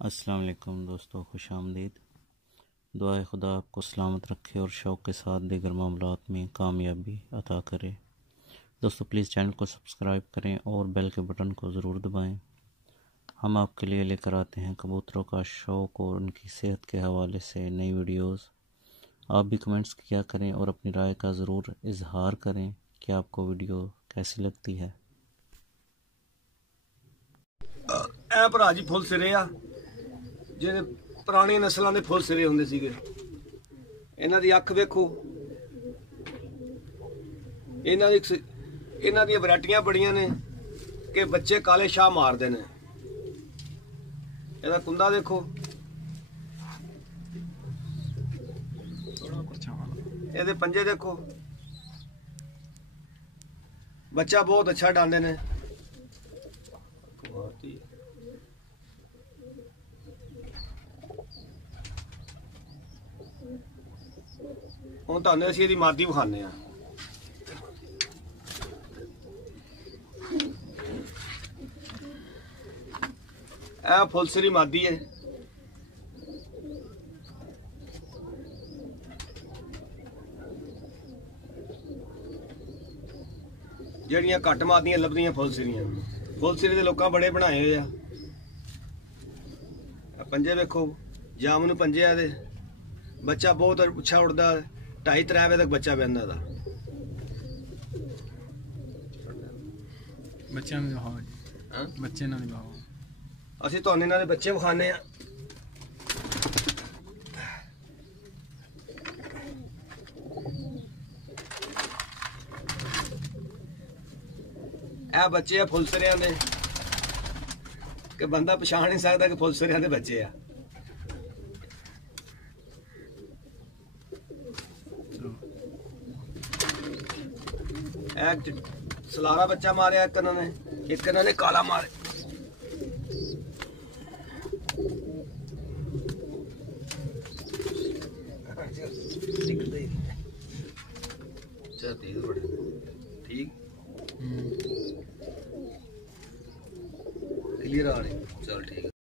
अस्सलाम वालेकुम दोस्तों, खुश आमदीद। दुआए खुदा आपको सलामत रखे और शौक़ के साथ दीगर मामलात में कामयाबी अता करे। दोस्तों प्लीज़ चैनल को सब्सक्राइब करें और बेल के बटन को ज़रूर दबाएं। हम आपके लिए लेकर आते हैं कबूतरों का शौक़ और उनकी सेहत के हवाले से नई वीडियोज़। आप भी कमेंट्स किया करें और अपनी राय का ज़रूर इजहार करें कि आपको वीडियो कैसी लगती है। ਇਹ ਭਰਾ ਜੀ ਫੁੱਲ ਸਿਰੇ ਆ ਜਿਹੜੇ ਪੁਰਾਣੀ ਨਸਲਾਂ ਦੇ ਫੁੱਲ ਸਿਰੇ ਹੁੰਦੇ ਸੀਗੇ। ਇਹਨਾਂ ਦੀ ਅੱਖ ਵੇਖੋ, ਇਹਨਾਂ ਦੀਆਂ ਵੈਰਾਈਟੀਆਂ ਬੜੀਆਂ ਨੇ ਕਿ ਬੱਚੇ ਕਾਲੇ ਸ਼ਾਹ ਮਾਰਦੇ ਨੇ। ਇਹਦਾ ਕੁੰਦਾ ਦੇਖੋ, ਇਹਦੇ ਪੰਜੇ ਦੇਖੋ, ਬੱਚਾ ਬਹੁਤ ਅੱਛਾ ਡਾਂਦੇ ਨੇ। ਹੁਣ ਤੁਹਾਨੂੰ ਅਸੀਂ ਇਹਦੀ ਮਾਦੀ ਵਿਖਾਉਂਦੇ ਆ। ਇਹ ਫੁੱਲਸਰੀ ਮਾਦੀ ਹੈ। ਜਿਹੜੀਆਂ ਘੱਟ ਮਾਦੀਆਂ ਲੱਭਦੀਆਂ ਫੁੱਲਸਰੀ ਦੇ ਲੋਕਾਂ ਬੜੇ ਬਣਾਏ ਹੋਏ ਆ। पंजे वेखो, जामन पंजे आ। बच्चा बहुत अच्छा उड़दा, 2.5-3 बजे तक बच्चा बहंदा दा। असीं तुहानूं इन्हां दे बच्चे विखाने आ। ਇਹ ਬੱਚੇ ਆ ਫੁੱਲਸਰਿਆਂ ਦੇ कि बंदा पछाण नहीं सकता कि फुलसरिया के बच्चे आ। सलारा बच्चा मारे, एक इन्होंने काला मारे। ठीक क्लियर आ रही, चल ठीक है।